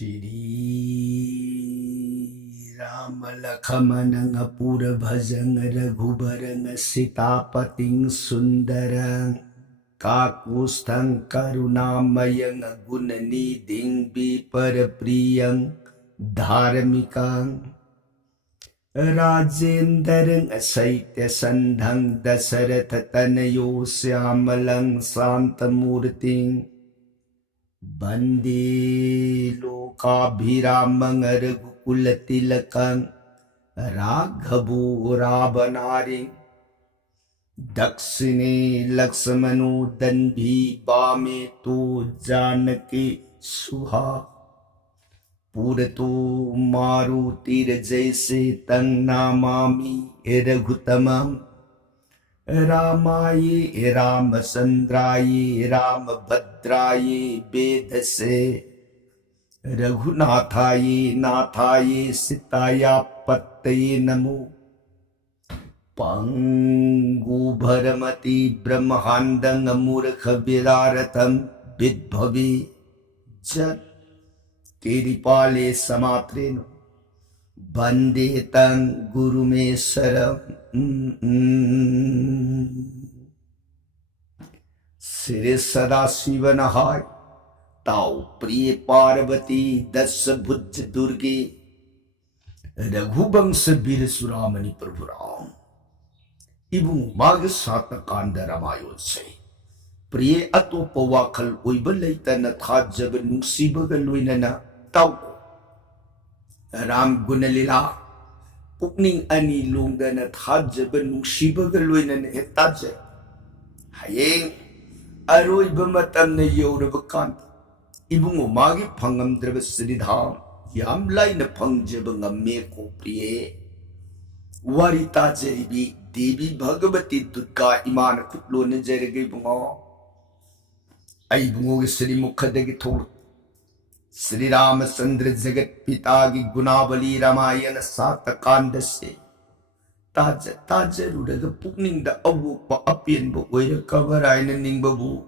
Shri Rama Lakhamana Pura Bhajang Raghubarang Sitapating Sundarang Kakustang Karunamayang Gunani Dingbi Parapriyang Dharmikang Rajendarang Saitya Sandhang Dasaratha Tanayo Syamalang Santamurting Bande Lokabhiramang Raghukulattilakang Raghavu Rabanaring Dakshine Lakshmano Danbhi Bame Tu Janaki Suha Purato Marutir Jaise Tang Namami Raghutamam Ramaye Ramasandraye Ramabhadraye Vedase Raghunathaye Nathaye Sitaya Pattaye Namo Pangu Bharamati Brahmahandang Amurkha Viraratam Vidbhavi Jat Kiripale Samatreno Bande Tang Guru Me Saram Sri Sadashiva Nahai Tau Priya Parvati Dasa Bhuj Durge Raghubangsa Bir Suramani Prabhu Ram Ibung Mag Sata Kanda Ramayon Se Priya Ato Pawakal Uiba Laitana Thajab Nungsibaga Luinana Tau Ram Gunalila Pukning ani lungda na thadjaba nungsibaga loyna na etadja. Hayeng aroy bamatam na yoraba kanta. Ibung umagi pangamdraba sridham yamlay na pangjaba ngamme ko priye. Warita jaribi Devi Bhagavati Durga imana kutlo na jarigay bungo. Ay bungo Sri Mukhadagi thor. Sri Ramachandra Jagat Pitagi Gunavali Ramayana Satakanda se Taja Taja Rudaga Pukning da Awukpa Apien Ba Oira Kavaraina Ningba Bu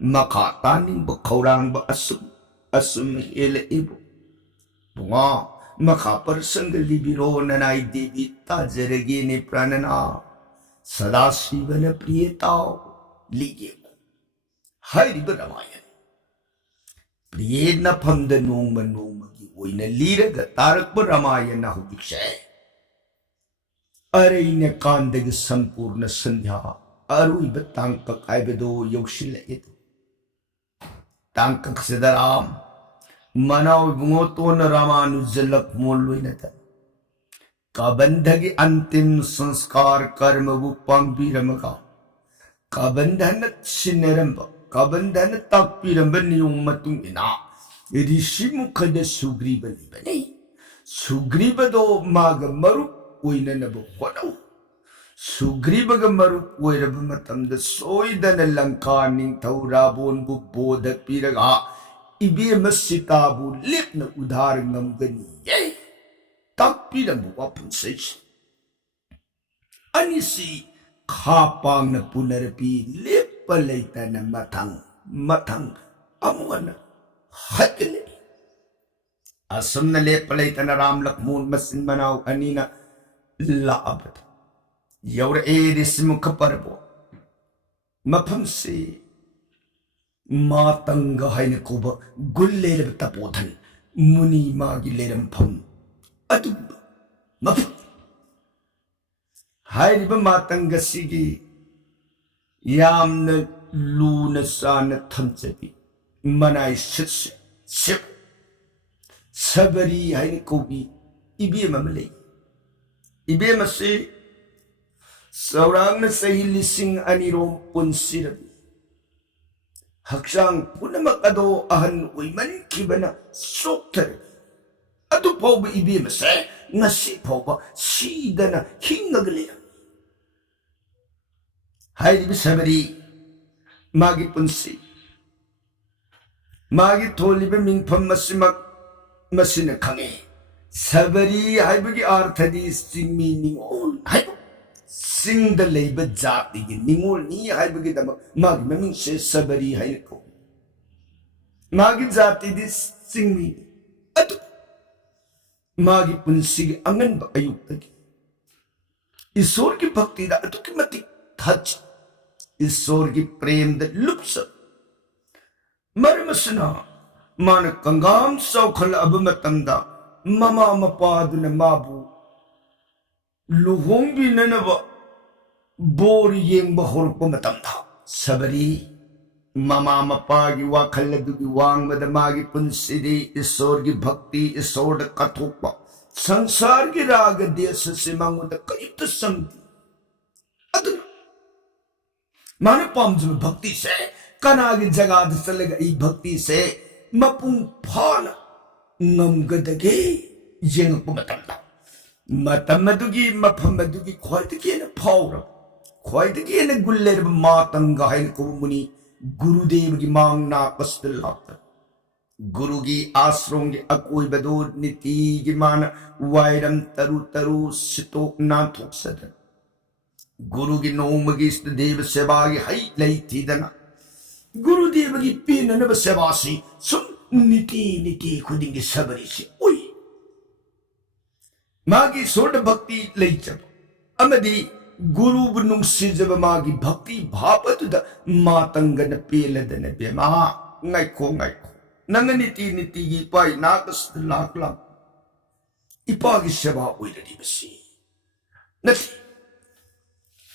Makha Taning Ba Kaurang Ba Asum Hele Ibu Bunga Makha Parsanga Libiro Nanai Devi Taja Regine Pranana Sadashivana Priyatao Lige Hairiba Ramayana Priyedna Pamda Nongma Nongmagi Oina Liraga Tarakpa Ramayana Hudikshe Arayna Kandaga Sampurna Sandhya Aruiba Tangkak Aibado Yoshila Edu Tangkak Sidaram Manaw Bungotona Ramanujalak Moluinata Kabandhagi Antim Sanskar Karma Bupang Biramaga Kabandhanat Sineramba Kabandhana Takpiramba Niyong Matung Ina Rishi Mukhada Sugriba Libani Sugriba do Maga Marup Uina Nabu Wadaw Sugriba Marup Uiraba Matamda Soida na Lankaning Taurabon Buboda Piraga Ibi Masitabu Lip na Udhar Ngamgani Yay Takpirambu Wapun Sage Anisi Kapang na Punarapi Lip Palaita na matang amuana hakili asam na le palaita na Ram Lakshman masin manaw anina laabat yawra eris mukaparbo mapamsi matanga hay na kuba gulle taputan muni magi lerampam atub mapam hay ba matanga sige Yamna Luna Sana Tansabi Manai Sits Sip Sabari Hainikobi Ibima Malay Ibima say Saurang na sa hilising anirong punsirabi Haksang punamakado ahan uy manikiba na soktar Ato po ba ibima say Ngasi po ba sida na hingagalia Hai di sabari magi punsi magi tholi be mingpham masimak masina khange sabari hai bagi arthadi singmi ningol hai sing the labor jati gi ningol ni hai bagi dama magi maming se sabari hai ko magi jati di singmi मागी पुंसी अंगन अयुक्त की ईश्वर की भक्ति दा अतुकी मति थच ईश्वर की प्रेम the loops मरमसना मान कंगाम सौखल अब मतंदा ममा मपादुन माबू लुहोंगी ननव बोर येंग बहोरप मतंदा सबरी ममा मपागी वाखल दुगी वांग बदमागी पुंसिदी ईश्वर की भक्ति ईश्वर द कथोपा संसार की राग देश से मांगो द करीब संगति अदुन माने पामजु भक्ति से कनागी जगह चलेगा ई भक्ति से मपुंग फान ngam yeng pumatanda matamadugi mapamadugi khwaidagi na phawra khwaidagi na guller matanga hain ko muni gurudev gi mangna pasdalata guru gi ashram gi akoi bado niti gi man wairam taru taru sitok na thoksada guru gi nom gi dev seva gi hai lai tidana gurudev gi pin na seva si sum नीति नीति खुदिंगी सबरी से उई मागी सोड भक्ति लई जब अमदी गुरु बुनुंग सिजब मागी भक्ति भापतु द मातंगन पेलदन बेमा ngaiko nang नीति नीति gi pai nakas lakla ipagi seba uiradi basi nati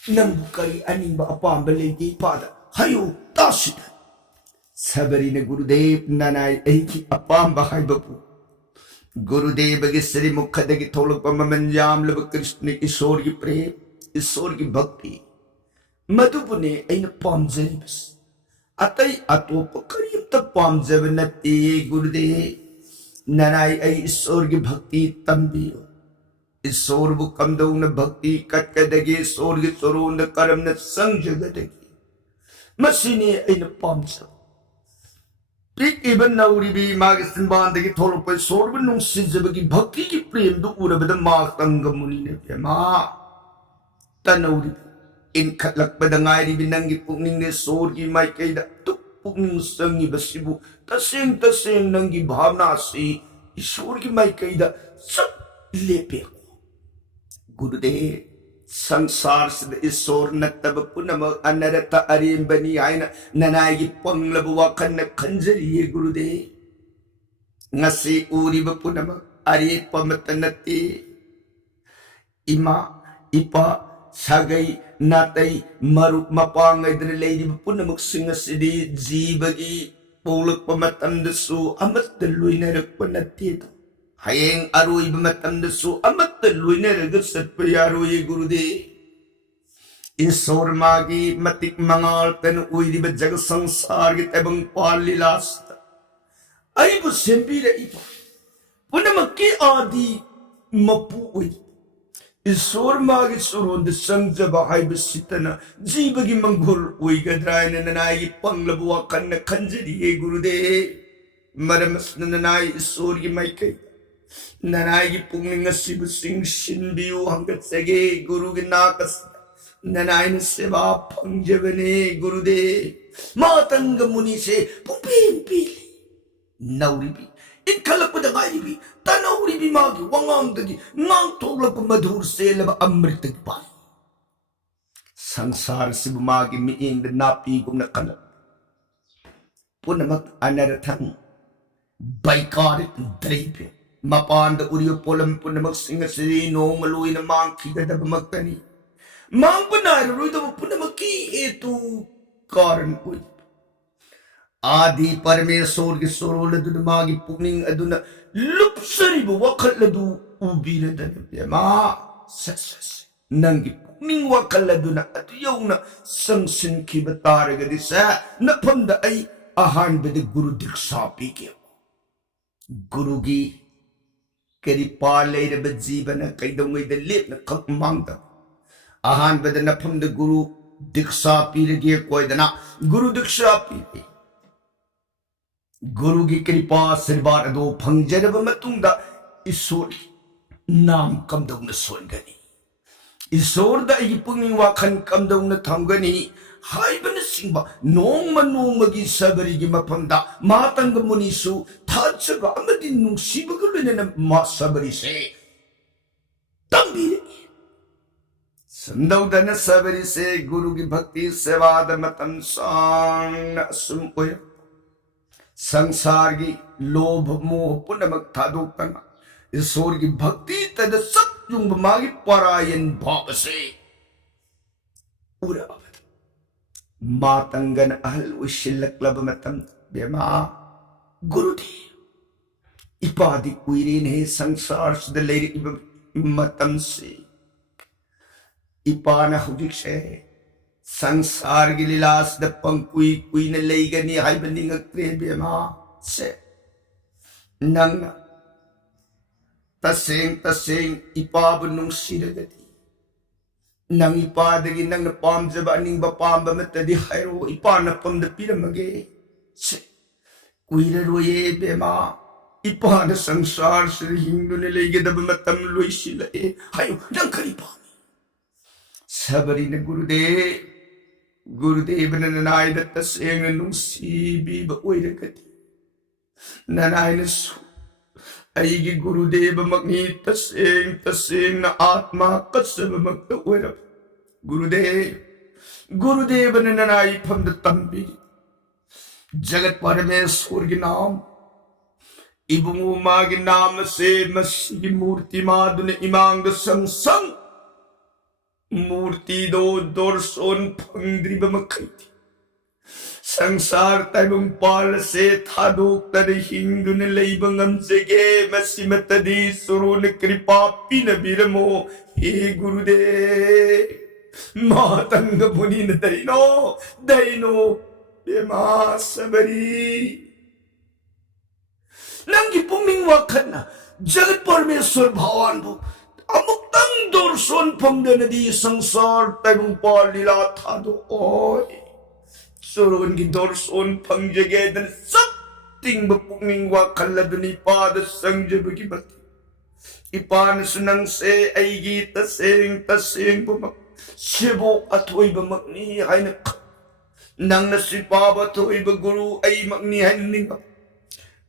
nang bukari aning ba apamba legi pada hayo tasida सबरी ने गुरुदेव ननाई एकी अपाम बहाई बपू गुरुदेव के श्री मुखद की थोलक ममंजाम लब कृष्ण ईश्वर की प्रेम ईश्वर की भक्ति मधुपुने ऐन पामजरी बस अतई अतोप करीब तक पामजब नते गुरुदेव ननाई ऐ ईश्वर की भक्ति तंबियो ईश्वर बु कमदौ न भक्ति कटकदगे ईश्वर के स्वरूप न कर्म न संजगदगे मसीने ऐन पामजब एक इबन नौरीबी मागे सिंबांदगी थोलपै सोरब नुंसिजबगी भक्ति की प्रेम दु उरबद माग तंगमुनि ने पेमा तनौरी इन खलकबद ngairibi nangi pukning ne sor gi mai kaida tu pukning sangi basibu taseng nangi bhavna si ईश्वर की mai kaida सब लेपे गुरुदेव संसार से ईश्वर न तब पुनम अनरत अरिम बनी आयन ननाई पंगलब वाखन खंजरी गुरुदेव ngasi uri पुनम अरे पमत नते इमा इपा sagai natai marup mapang idre lady punamak singa sidi jibagi polak pamatam dasu amat luinarak panatito hayeng arui bamatam dasu amat luinarak satpayaroi gurude ईश्वर मागी मतिक मंगाल तन उइरी बजग संसार के तबंग पालिलास आई बु सेंपी रे इपा पुनमकी आदि मपु उइ ईश्वर मागी सुरोंद संजब हाई बसितना जीव की मंगुल उइ गद्राय ननाई पंगलब वाकन खंजरी ये गुरुदे मरमस ननाई ईश्वर की माइके ननाई की पुंगिंग सिब सिंह शिनबियो हंगत सगे गुरु के नाकस ननायन सेवा पंजबने गुरुदेव मातंग मुनि से पुपीन पीली नौरी भी इन खलक दगाई भी तनौरी भी मागी वंगांग दगी नांग थोलक मधुर से लब अमृत की पाल संसार सिब मागी मिंग नापी गुम नकल पुनमक अनरथं बाइकारित द्रैप्य मपांद उरियो पोलम पुनमक सिंह श्री नोमलोइन मांग खिगदब मक्तनी मांग बनाए रोइदो पुनमकी हेतु कारण हुई आदि परमेश्वर के सोरोल दुन मागी पुनिंग अदुन लुप्सरी बु वखलदु उबीरदन मा सस नंगी पुनिंग वखलदुन अतुयौना संसिन की बतारगदि स नफमद आई आहान बद गुरु दीक्षा पीके गुरु की कृपा लेरब जीवन कैदोंगै द लेपन खक मांगदा आहान बद नफम द गुरु दीक्षा पीरगे कोयदना गुरु दीक्षा पीरे गुरु की कृपा आशीर्वाद दो फंगजरब मतुंगदा ईश्वर नाम कमदौन सोनगनी ईश्वर द आई पुंगिंग वाखन कमदौन थंगनी haibana singba nongma nongmagi sabari gi mapamda matang munisu thachaba amadi nungsibaga loinana ma sabari se tambire samdaudana sabari se guru ki bhakti sevada matam sang sum oya संसार की लोभ मोह पुनमक थादोक्तना ईश्वर की भक्ति तद सत्युंग मागी परायण भाव से उरा मातंगन अहल उशिलक लब मतम बेमा गुरुदेव इपादि कुइरेन है संसार से लेरी मतम से इपाना हुदिक से संसार की लीलास द पंकुई कुई ने लेगनी हाय बनिंग क्रेबेमा से नंग तसेंग इपाब नुंसिरगदी नंग इपादगी नंग पाम जब अनिंग बपाम बमतदी हायरो इपान पमद पिरमगे से कुइरे रोये बेमा इपान संसार से हिंदु ने लेगे दब मतम लोइसिले हायो नंग करी पामी सबरी ने गुरुदेव ननाय दत्त सेंग नुंसीबीब ओइरगदी ननाय नसु अयगी गुरुदेव मग्नी तसेंग न आत्मा कसब मक्त ओइरब गुरुदेव ननाय फमद तंबी जगत परमेश्वर के नाम इबुंगु मागे नाम से मसी मूर्ति मादुन इमांग संसंग मूर्ति दो दर्शन फंद्रिब मखैति संसार तैबं पाल से थादोक तर हिंदु ने लेब ngамजेगे मसिमतदी सुरुन कृपा पिन बिरमो हे गुरुदेव मातंग मुनि न दैनो बेमा सबरी नंगी पुमिंग वाखना जगत परमेश्वर भगवान भो अमुक्तंग दर्शन फंगदनदी संसार तैबं पाल लीला थादो ओय सुरुन की दर्शन फंगजगे दन सत्तिंग पुमिंग वाखलदनी पाद संजब की बति इपान सुनंग से ऐगी तसेंग बुमक सेबो अथोइब मकनी हाइन नंग सिपाब अथोइब गुरु ऐ मकनी हाइन निंग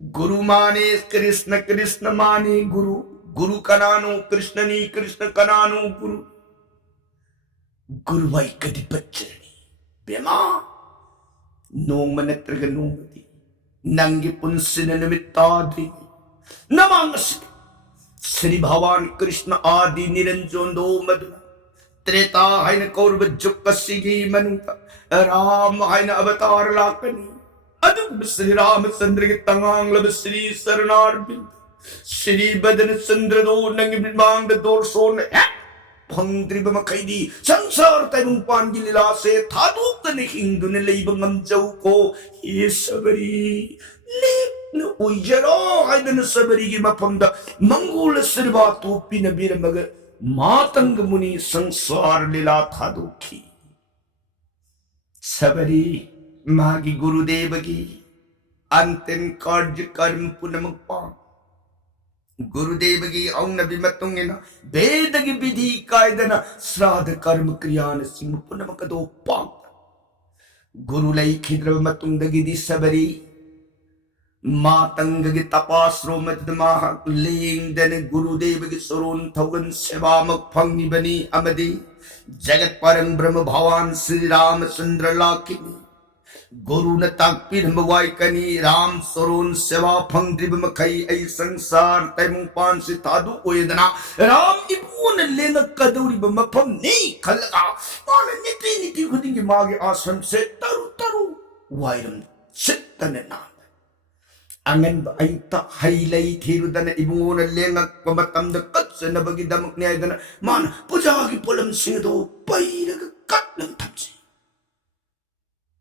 गुरु माने कृष्ण कृष्ण माने गुरु कनानु कृष्ण कनानु गुरु वाई कदी बच्चरनी बेमा नोंग नत्रग नोंगदी नंगे पुंसिन निमित्ताद्रि नमांगस श्री भगवान कृष्ण आदि निरंजन दो मधुना त्रेता हाइन कौरव जुक्कसिगी मनुता राम हाइन अवतार लाकनी अदुब श्री रामचंद्र के तंगांग लब श्री शरणारविंद श्री बदन चंद्र दो नंग बिंबांग दोरसोन फंद्रिब मखैदी संसार तैबं पान की लीला से थादुक ने हिंदु ने लेब ngамजौ को ये सबरी लेप न उजरो हाइदन सबरी की मफमदा मंगोल श्रीवा तोपी न बिरमग मातंग मुनि संसार लीला थादुखी सबरी मागी गुरुदेव की अंतिम कार्य कर्म पुनमक पान गुरुदेव की औनबी मतुंगिना वेद की विधि कायदना श्राद्ध कर्म क्रियान सिंह पुनमक दो पान गुरु लई खिद्रव मतुंदगी दी सबरी मातंग की तपाश्रो मदमा लेंग दन गुरुदेव की सरोन थौगन सेवामक फंगी बनी अमदी जगत परम ब्रह्म भगवान श्री रामचंद्र लाकिनी गुरु न ताकपीर मवाई कनी राम सरोन सेवा फंग्रिब मखई ऐ संसार तैमुं पान से थादु ओयदना राम इबुन लेन कदौरी मफम नहीं खलगा मान निति खुदिंग मागे आश्रम से तरु वायरम सितन नाम अंगन अइता हाइलाई थेरुदन इबुन लेंगक मतम द कत्सनबगी दमक न्यायदन मान पूजा की पोलम सिंदो पैरग कटन थमसे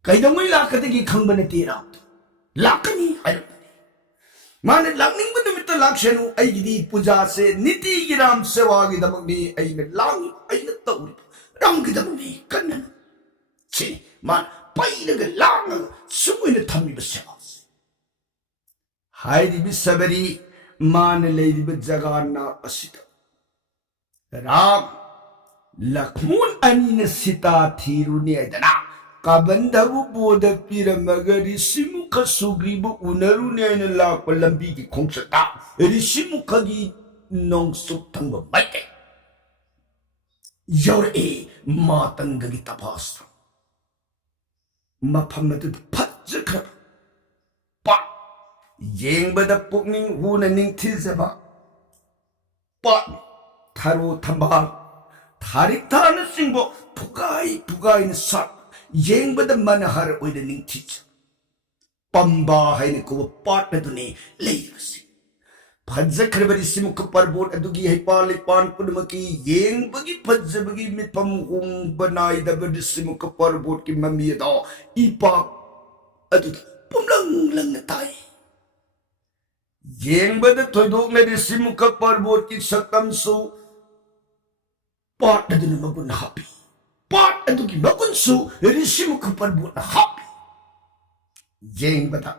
कईदंगई लाकदगी खंबने तेरा लाकनी हायरमनी माने लांगनिंग निमित्त लाक्षनु ऐगिदी पूजा से निति की राम सेवा की दमगनी ऐने लांग ऐने तौरी राम की दमगनी कन्नन छे मान पैरग लांग सुमुने थम्मी बसेवा हायदी बिसबरी मान लेदी बजगाना असित राम लक्ष्मण अनिन सीता थीरुने दना काबंधबु बोध पीरमग ऋषिमुख सुग्रीब उनरुने लाप लंबी की खोंसता ऋषिमुख की नोंगसुक थंग माइके यौरे मातंग की तपास मफम फज्जखर पा येंबद पुकनिंग हुन निंगथिजबा पा थारो थंबाल थारिक थान सिंगो पुगाई न सात येंबद मनहर ओइद निंगथिज पंबा हाइन को पाट दुने लेबसी फज्जखर ऋषिमुख पर्वत अदुगी हैपाल पान पुनमकी येंबगी फज्जबगी मिफम हुंग बनाई दब ऋषिमुख पर्वत की मम्मी दा इपा अदु पुमलंग लंग ताई येंबद थोदोक ने ऋषिमुख पर्वत की सकमसु पाट दुने मगुन हापी पाट अदुगी मगुनसु ऋषिमुख पर्वत हापी येंबदा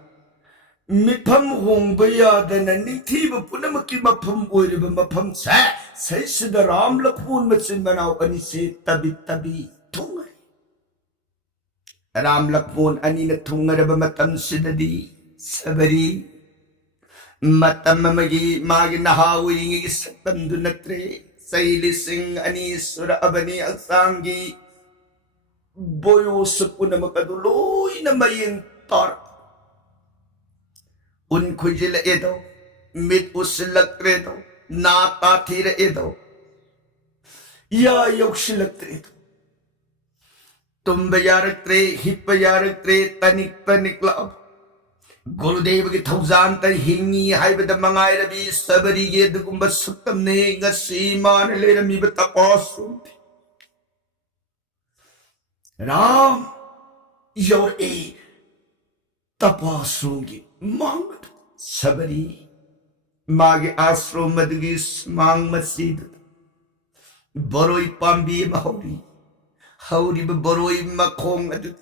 मिफम होंगबा यादना निंगथीब पुनमकी मफम ओइरबा मफम सैसिद राम लक्ष्मण मचिन बनाव अनि से तबी थुंगरे राम लक्ष्मण अनि न थुंगरबा मतम सिददी सबरी मतम मगी मागी नहा ओइरिंगी सतम दु नत्रे सैली सिंह अनि सुर अबनी अक्सांगी बोयो सपुनमकदु लोइना मयें तार उन खुजिल एदो मित उसिलक्त्रे दो ना ताथिर एदो या योक्शिलक्त्रे दो तुम बयारक्त्रे हिप यारक्त्रे तनिक लाभ गुरुदेव की थौजान तर हिंगी हाइबद मंगाई रबी सबरी ये दुगुंब सुतम ने गसी मान ले रमी बतापासुं राम योर ए तपासुंगी मांग सबरी मागे आश्रम मदगी मांग मसीद बरोई पांबी महौरी हौरी बरोई मखोंग अदु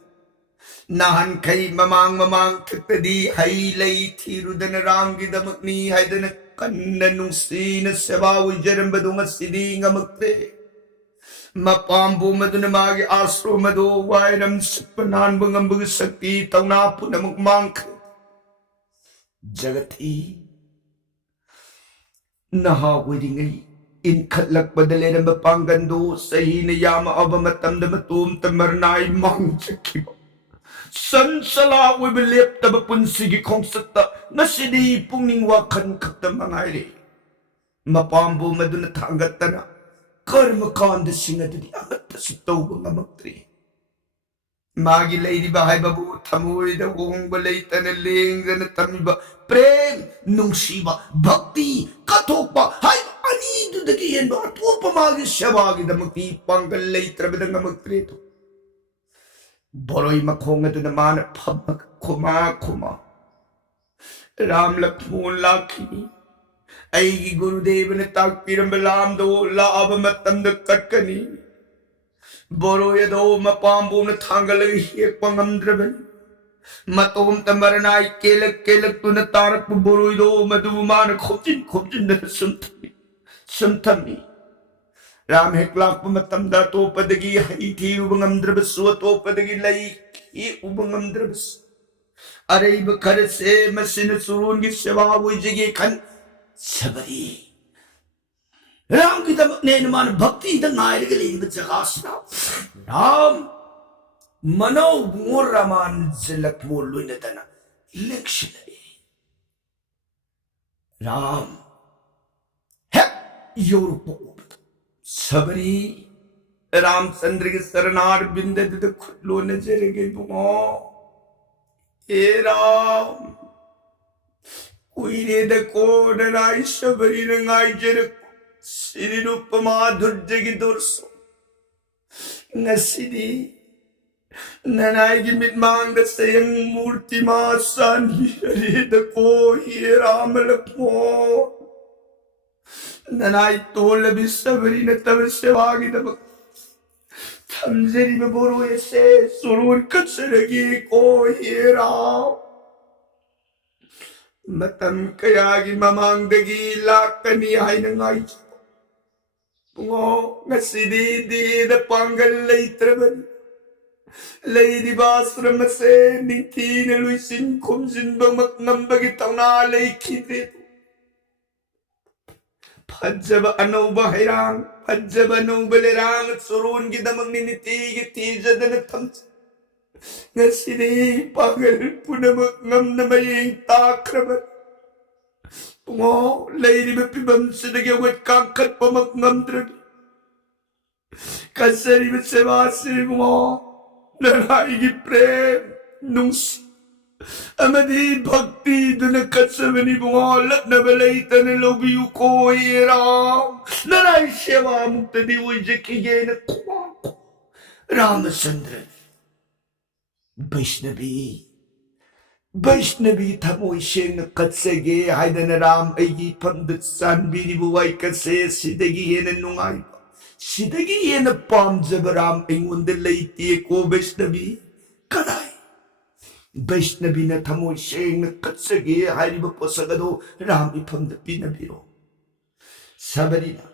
नाहन खई ममांग थकदी हई लई थीरुदन रांगी दमकनी हाइदन कन्न नुसीन सेवा उजरम बदुंग सिदी ngमक्ते मपांबु मदुन मागे आश्रम मदो वायरम सपनान बंगंबग शक्ति तौना पुनमक मांग जगती नहा ओइरिंगई इनखलक बदलेरम पांगंदो सही न याम अब मतम दम तुम तमरनाई मांग चकिबो संसला ओइब लेप्तब पुंसिगी खोंसत्ता नसिदी पुंगनिंग वाखन खत्त मंगाइरे मपांबु मदुन थांगत्तना कर्म कांड सिंगदुदी अमत्त सुतौब ngमक्त्रे मागी लेरी बाहाय बाबू थमोई द वोंग लेतन लेंगन तमिबा प्रेम नुंगसीबा भक्ति कथोपा हाय अनि दुदगी येन अतोप मागी सेवागी दमकी पांगल लेत्रबद ngमक्त्रे तो बरोई मखोंग दुन मान फमक खुमा राम लक्ष्मण लाखी ऐगी गुरुदेव ने ताकपीरम लाम दो लाभ मतम द कटकनी बोरो यदो मपांबु न थांगल हेक पंगमद्रबन मतोम तमरनाई केलक तुन तारक बोरो यदो मधुमान खोजिन न सुमथमी राम हेकलाक मतम दा तो पदगी हई थी उबंगमद्रब सो तो पदगी लई की उबंगमद्रब अरे बखर से मसिन सुरून की सेवा वो जगे खन सबरी राम की तब नेनमान भक्ति द नायर के लिए जगासना राम मनो मोर रमान जलक मोर लुइन तना लक्ष्य राम है योर सबरी रामचंद्र के शरणार बिंद खुलो नजर गई बुमो ए राम कोई रे द कोड राय सबरी रंगाई जर सिरी रूपमा दुर्जगी दुर्सो नसिदी ननाई मितमांग सयंग मूर्ति मा सानी रे द कोई राम लक्ष्मण ननाई तोल भी सबरी न तब सेवागी दब थमजरी में बोरो ऐसे सुरूर कचरगी कोई राम मतम कयागी ममांगदगी लाकनी हाय नंगाई पुंगो ngasiदी द पांगल लेत्रबन Laydibaasram se nitina luisin kumsin bamak ngambagi tauna lay kidre. Pajaba anauba hirang, pajaba anauba lerang at surun gidamang niniti gitija na tamsa. Ngasini pagal punamak ngam na maying takrabat. Pungo, laydi mapibam sa nagyawat kakat pamak ngam drag. Kasari masabasi mo. Naraigi prem nungs amadi bhakti dunakasavani bungalat na balayta na lobiyu ko iram naray sheva mukta diwujya kigena kumako Ramachandra Vaishnavi thamoy siyang nakatsage haidana Ram aigi pandat sanbini buway kasi sidagi henan nungay Sidagi hena pamjaba Ram aingonda laiti ko Vaishnavi kanay Vaishnavi na thamoy siyang nakatsage hairiba posagado Ram ipamda pinabiro sabari na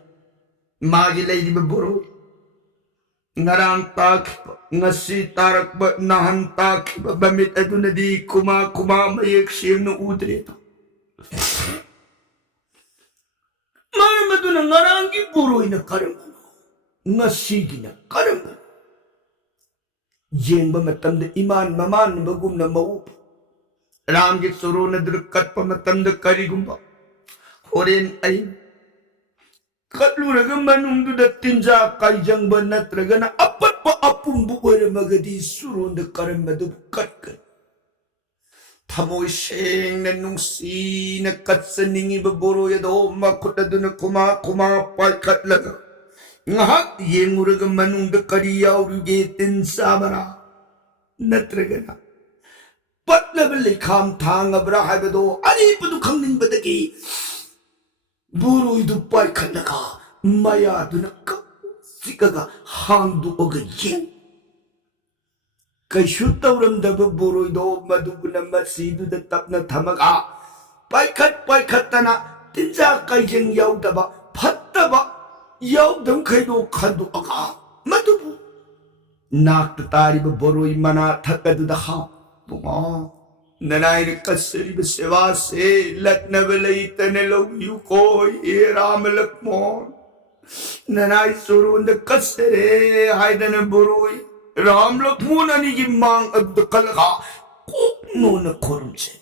magi laydi baburo ngarang takhiba ngasi tarakba nahan takhiba bamit aduna di kuma mayak siyang no udreto maramadu na ngarang giburoy na karama ngasi na karamba yengba matamda iman maman bagum na maupa Ram git suru na drukat pa matamda karigumba horen ay katluraga manungdu da tinja kayjang banat raga na apat pa apumbu wala magadi suru na karamba dukat ka tamoy siyang nanungsi na katsaningi baburo yado makota doon na kumapay katlaga ngahak yenguraga manungda kariyaw rugetin samara natragana patlabali kam thanga brahagado ani padu khangning badagi buru idu pai khanaka maya dunaka sikaga hangdu oga yeng kaishu tawramdaba buru idu maduguna masidu da tapna thamaga pai khat tana tinja kaijeng yaudaba phattaba yaudam kaido khadu aga madubu nak tariba boroi mana thakadu da ha bunga nanai kasri sewa se latna belai tanelo yu koi e ram lakmon nanai surun da kasre haidan boroi ram lakmon ani gi mang ad kalga no na korumche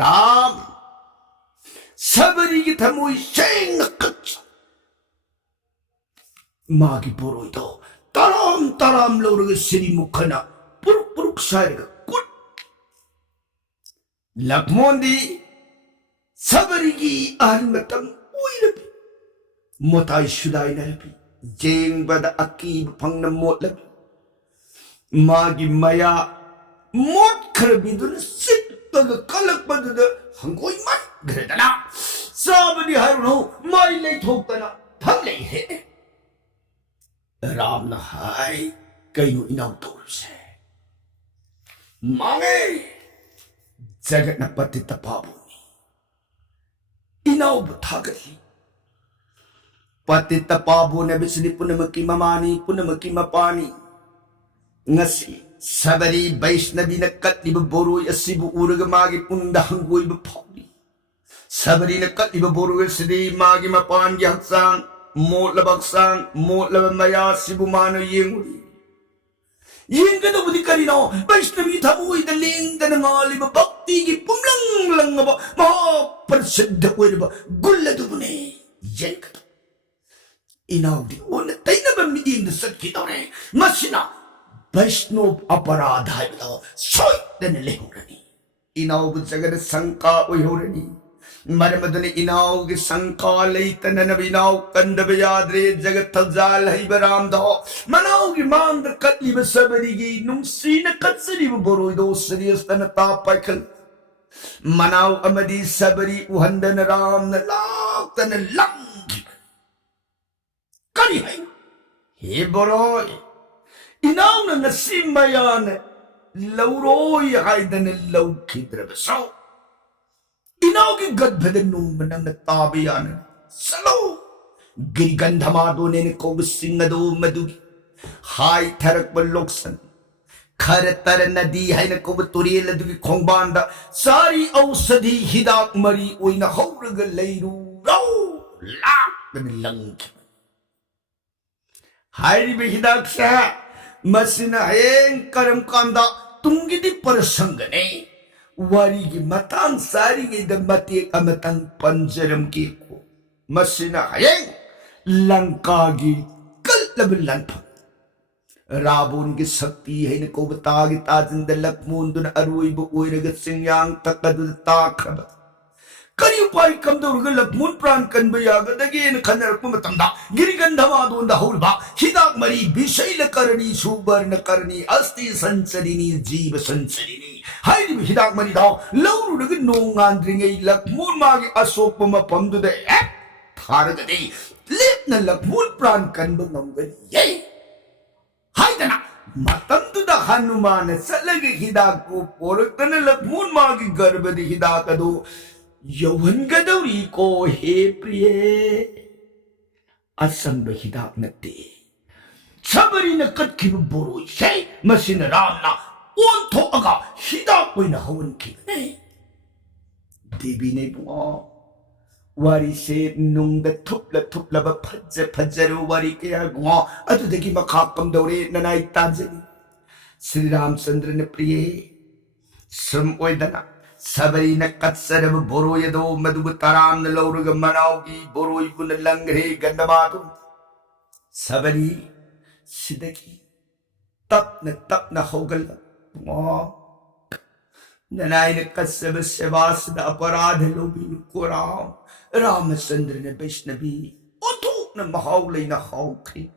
ram sabari gi thamoi sheng nakach magi boroi do taram lorga siri mukhana puruk sairga kut lakmondi sabarigi matam uirabi motai shudai narabi jeng bada akib pangna mot labi magi maya mot karabi duna sit baga kalak badada hangoi man gredana sabari haruno mai lay thoktana tham lay he Ram na hai kayo inaw tolse mange jagat na patita pabuni inaw batagali patita pabu na bisni punamaki mamani punamaki mapani ngasi sabari Vaishnavi na katliba boroy asibu uraga magi punda hanggoy bapawni sabari na katliba boroy asidi magi mapan yaksang mo labaksang mo labamaya sibumano yenguri Yen ka budi karino Vaishnavi thamoy daling da nangali ba bhakti gi pumlang lang ba ma parsiddha ko ba gulla dubune yen ka inaw di on tay na ba midin da sakki tore masina Vaishnav aparadha hai ba soy da ne lehurani inaw bu jaga sanka oi horani Maramaduni inaw gi sanka laytana na binaw kanda bayadre jagat thajal hai baram do manaw gi mang da katli ba sabari gi nung sina katsari ba boroy do serious tana tapai kal manaw amadi sabari uhandan ram na lak tana lang kani hai he boroy inaw na nasimayan lawroy hai dana law kidra basaw Inaw ki gadbadan nung manang natabiyan. Salo! Gigandhamado nene ko busing na do madugi. हाई थरक लोक्सन खर तर नदी है कौब तुरेल खोबान सारी औषधि हिदाक मरी हौरग लैरू लाक्तन लंघी हिदाक से हयें करम कांदा तुंगिदी परसंगने वारी की मतंग सारी मतेक अमतंग पंजरम के को हयें लंका की कल्लब लंफम रावण की शक्ति है कौब तागी ताजिंद लक्ष्मण अरोब सिंयांग ताखब करी उपाय कमदौरग लक्ष्मण प्राण कन्ब यागदगेन खनरक्प मतमदा गिरिगंधमादोंद हौरबा हिदाक मरी विशैल करणी सुवर्ण करणी अस्थि संचरिणी जीव संचरिणी हाइरिब हिदाक मरी दाव लौरुरग नोंगांद्रिङै लक्ष्मण मागी अशोक मफमदुद एक थारगदे लेपना लक्ष्मण प्राण कन्ब ngमगनि ये हाइदना मतमदुद हनुमान चलग हिदाक को पोरकन लक्ष्मण मागी गर्भदि हिदाक अदो यौहनगदौरी को हे प्रिय असंब हिदाक नते सबरीन कटखिब बोरोई से मसिन रामना ओंथोअगा हिदाक ओइना हवनखिबने देवी ने बुआ वारी से नुंग थुपलब फज्जरो वारी कया गुआ अदुदगी मखा कमदौरे ननाई ताजनी श्री रामचंद्र ने प्रिय सम ओइदना सबरी न कत्सरब बोरोयदो मधुब ताराम न लौरग मनाओगी बोरोई बुन लंघरे गंधमातु सबरी सिदगी तप न होगल ननाई न कत्सब सेवास द अपराध लोभी कोराव रामचंद्र ने वैष्णवी उठूक न महाउले न हाउखे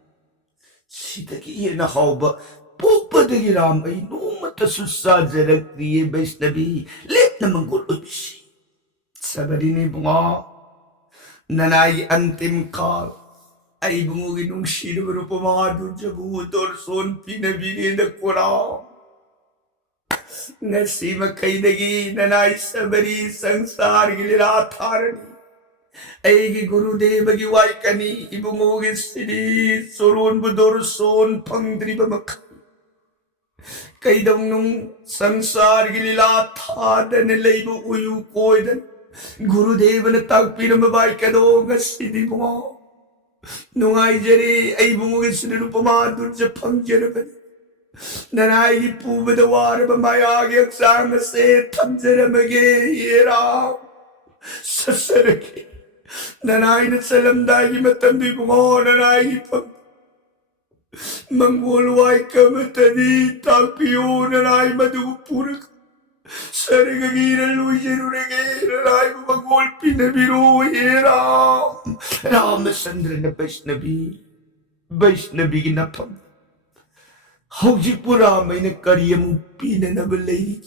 सिदगी ये न हाउब पोपदगी राम आई नोमत सुसा जरक्रिय वैष्णवी लेपन मंगोल उबिसी सबरी ने बुआ ननाई अंतिम काल आई बुंगोगी नुंगशीर रूपमा दुर्जबू तोर सोन पीने बीने द कोराव नसीम कैदगी ननाई सबरी संसार गिलिरा थारनी ऐगी गुरुदेव की वाइकनी इबुंगोगी सिरी सोरोन बुदोर सोन फंगद्रिब मख कैदौनुं संसार गिलिला थादन लेबु उयु कोयदन गुरुदेवन ताकपिरम बाइकदो गसिदी बुंगो नुंगाइजरे ऐबुंगोगी सिरी रूपमा दुर्ज फंगजरबनी ननाई पूबद वारब मायागे अक्सांग से थमजरमगे ये राम ससरगे ननाई न सलमदाई मतंबी बुंगो ननाई पम मंगोल वाई कमतदी तापियो ननाई मधुपुरक सरग गिरल उजरुरगे ननाई मंगोल पिन बिरो ये रामचंद्र न वैष्णवी की नफम हौजिपुरा मैंने करियम पीननब लैरी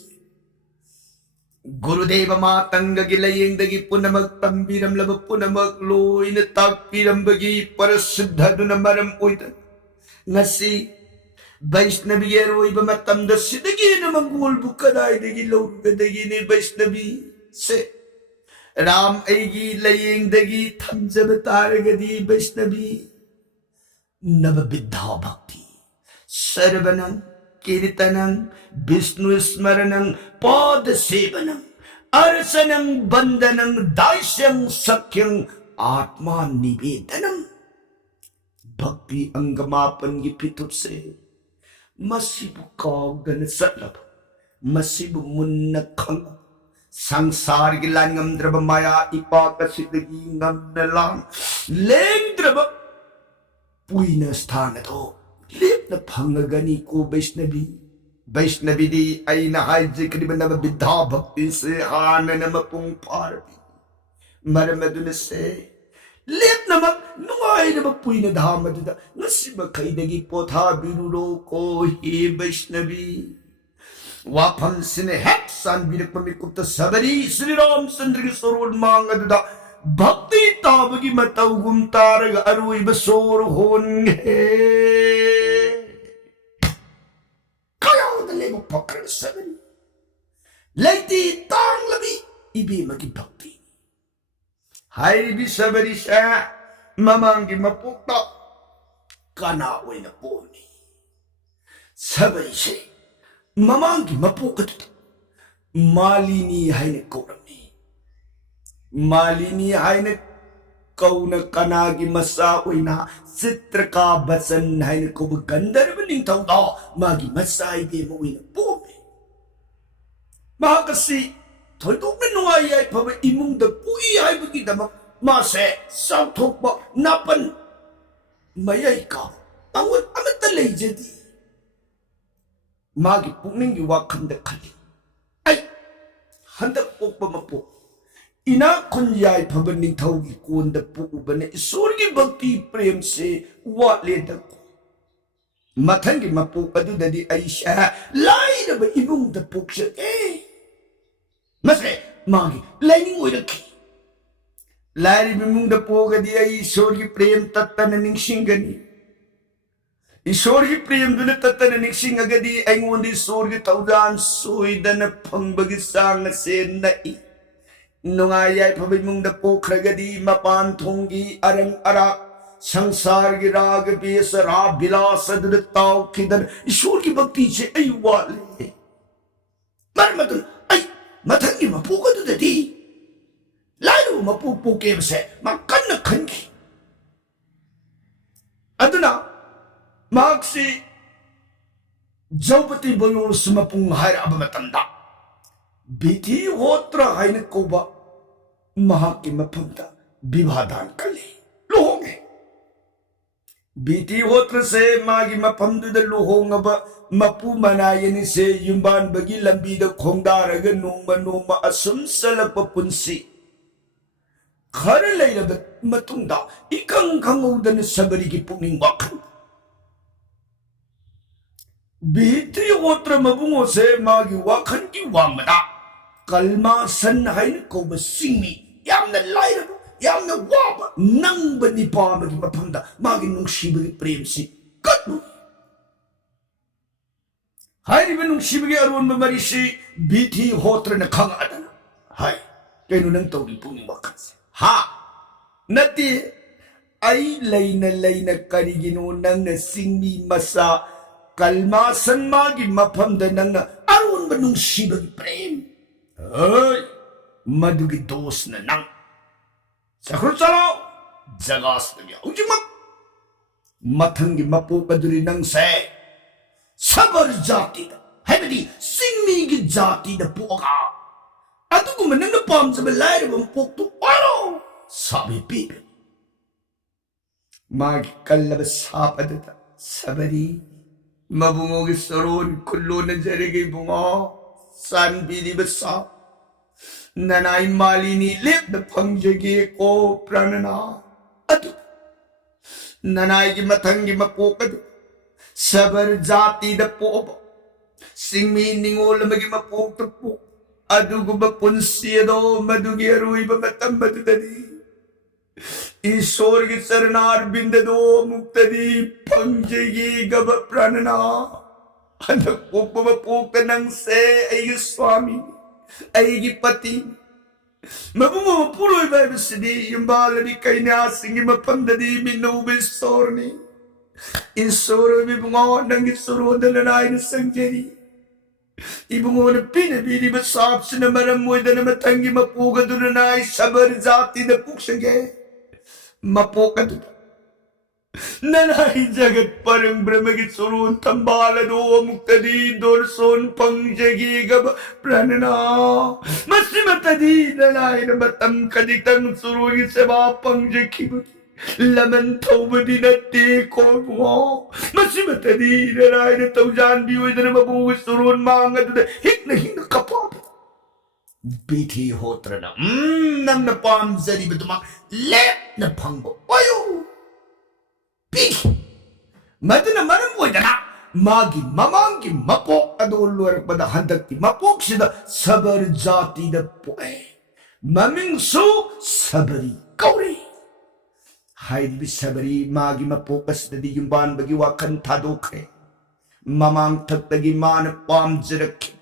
गुरुदेव मातंग की लयेंदगी पुनमक तंबिरमलब पुनमक लोइन ताकपिरंबगी परसिद्ध दुन मरम ओइदन नसी वैष्णवी रोइब मतमद सिदगी न मंगोल बुकदाइदगी लौगदगी ने वैष्णवी से राम ऐगी लयेंदगी थमजब तारगदी वैष्णवी नव विद्या भक्ति सर्वनं कीर्तनं विष्णु स्मरणं पाद सेवनं अर्चनं वंदनं दास्यं सख्यं आत्मा निवेदनं भक्ति अंगमापन की पितुप से मसीबु कागन सलब मसीबु मुन्न खंग संसार की लांगम द्रव माया इपा कसिदगी ngam लेंग द्रव पुइन स्थान दो लेपन फंगगनी को वैष्णवी दी ऐना हाय जिक्र नव विद्या भक्ति से आनन मपुंग पारती मरमदुन से लेप नमक नुआई नम पुइन धाम दुदा नसीब खैदगी पोथा बिरुरो को हे वैष्णवी वाफम सिने हेप सान बिरक में कुप्त सबरी श्री रामचंद्र की सरोड मांग दुदा भक्ति ताबगी मतौ गुम तारग अरुई बसोर होंगे पकड़ सबरी लेती तांग लबी इबी मकी भक्ति हाय भी सबरी से ममांगी मपुक्ता काना ओइना पोनी सबरी से ममांगी मपोकत मालिनी हाइने कौरमी मालिनी हाइने कौन कनागी मसा ओइना चित्रका बचन हाइने को गंधर्व निंथौदा मागी मसाई बे मोइना पोमे माकसी थोइदोकना नुवाई याइ फब इमुंगदा पुई हाइबगी दमक मासे साउथोकबा नापन मयाई का अंगुल अमत लेजदी मागी पुनिंगी वाखंद खली आई हंदक पोकबा मपो इना खुंयाई फब निंथौगी कोंद पुबने ईश्वर की भक्ति प्रेम से वाले दक मथंगी मपो अदुददी आइशा लाइरब इमुंगदा पोक्से मसे मागी लाइनिंग ओइरखी लाइरी बिमुंगदा पोगदी ईश्वर की प्रेम तत्तन निंगसिंगनी ईश्वर की प्रेम दुने तत्तन निंगसिंगगदी ऐंगोंद ईश्वर की तौजान सोइदन फंगबगी सांग से नई नुंगाई याइ फब इमुंगदा पोखरगदी मपान थोंगी अरंग अरा संसार की राग बेस रा बिलास दुने ताव खिदन ईश्वर की भक्ति से ऐ वाले मरमदुन ऐ मथंगी मपोगदुददी लाइरू मपू पोकेम से मकन्न खंगी अदुना माक्सी जौपति बयोर सुमपुंग हायर अब मतंदा बिथि होत्र हाइन कोबा महाकी मफमदा विवादान कले लोहोंगे बिथि होत्र से मागी मफमदुद लोहोंगब मपू मनायनि से युंबान बगी लंबी द खोंगदारग नोंमा नोंमा असुम सलप पुंसी खर लेरब मतुंदा इकंग खंगौदन सबरी की पुनिंग वाखन बिथि होत्र मबुंगो से मागी वाखन की वांगदा कलमा सन हाइन कोब सिंगनी यामना लाइरब यामना वाब नंग निपामगी मफमदा मागी नुंगशिबगी प्रेम से कत्नु हाइरिबे नुंगशिबगी अरुण मरिसी बिथि होत्र न खंग अदन हाय केनु नंग तौरी पुनिंग वाखन से हा नती आई लेना करिगिनो नंग सिंगनी मसा कलमा सन्मा की मफम द नंग अरुण बनुंग शिबगी प्रेम ओय मधुगी दोस्त न नंग सखुर चलो जगास दगे उजिमक मथंगी मपो कदुरी नंग से सबर जाति द हैबदी सिंगनी की जाति द पोगा अदुगुम नंग पामजब लाइरबम पोक्तु पारो साबी पीबे मागी कल्लब सापदता सबरी मबुंगोगी सरोन कुल्लो नजरेगी बुंगो सान बीरी बसा ननाई मालिनी लेप द फंगजेगी को प्रणना अदु ननाई की मथंगी मपोकद सबर जाति द पोब सिंगमी निंगोल मगी मपोक तो पो अदुगुब पुंसियदो मधुगी अरुइब मतम मधुददी ईश्वर की चरणार बिंद दो मुक्तदी फंगजेगी गब प्रणना अदक पोप पोक नंग से ऐगी स्वामी ऐगी पति मबुंगो पुरोय बायबसिदी यंबालदी कैन्या सिंगी मफंददी मिनोबे सोरनी ईश्वर बिबुंगो नंगी सुरोदन नाइन संजेरी इबुंगो न पिन बीरी बसाप सिन मरम मोयदन मतंगी मपोगदुन नाय सबर जाति द पुक्सगे मपोकदु ननाई जगत परम ब्रह्म की सुरोन तंबाल दो मुक्तदी दोरसोन पंगजगी गब प्रणना मसिमतदी ननाई न मतम कदितंग सुरोनी सेवा पंगजकी लमन थौबदी नते कोबो मसिमतदी ननाई न तौजान बियोदन मबु सुरोन मांगद हिक नहीं न कपा बिथि होत्र न नंग न पाम जरी बदमा लेप न फंगो ओयो बिथि मदन मरम ओइदना मागी ममांगी मपोक अदोलवर पद हदक की मपोक सिदा सबर जाति द पोए ममिंग सु सबरी कौरी हाइबी सबरी मागी मपोकस ददी युंबान बगी वाखन थादोखे ममांग थकतगी मान पाम जरखे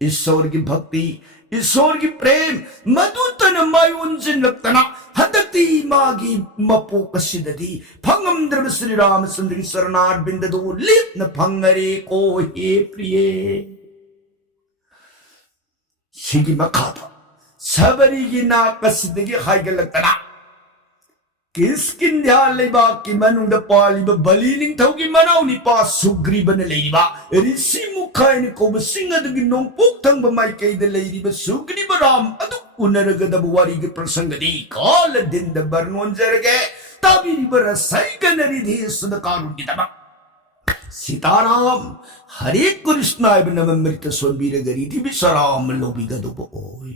ईश्वर की भक्ति ईश्वर की प्रेम मधुतन मायोंजिन लगतना हदती मागी मपो कसिददी फंगमद्रब श्री रामचंद्र की शरणार्थ बिंदु लिप्त न फंगरे को हे प्रिय सिगी मखाता सबरी की ना कसिदगी हाइगलतना किसकिन ध्यान लेबा की मनुंड पालिब बलि निंथौगी मनाउ निपा सुग्रीबन लेबा ऋषि मुखाइन कोब सिंगदगी नोंपोक थंग माइकैद लेरिब सुग्रीब राम अदु उनरगदब वारिगे प्रसंगदी काल दिन बर्नोन जरगे ताबिरिब रसैगनरि देशद कारुण्यतम सीताराम हरे कृष्णाय नममृत सोनबीर गरीति विश्राम लोबिगदुब ओय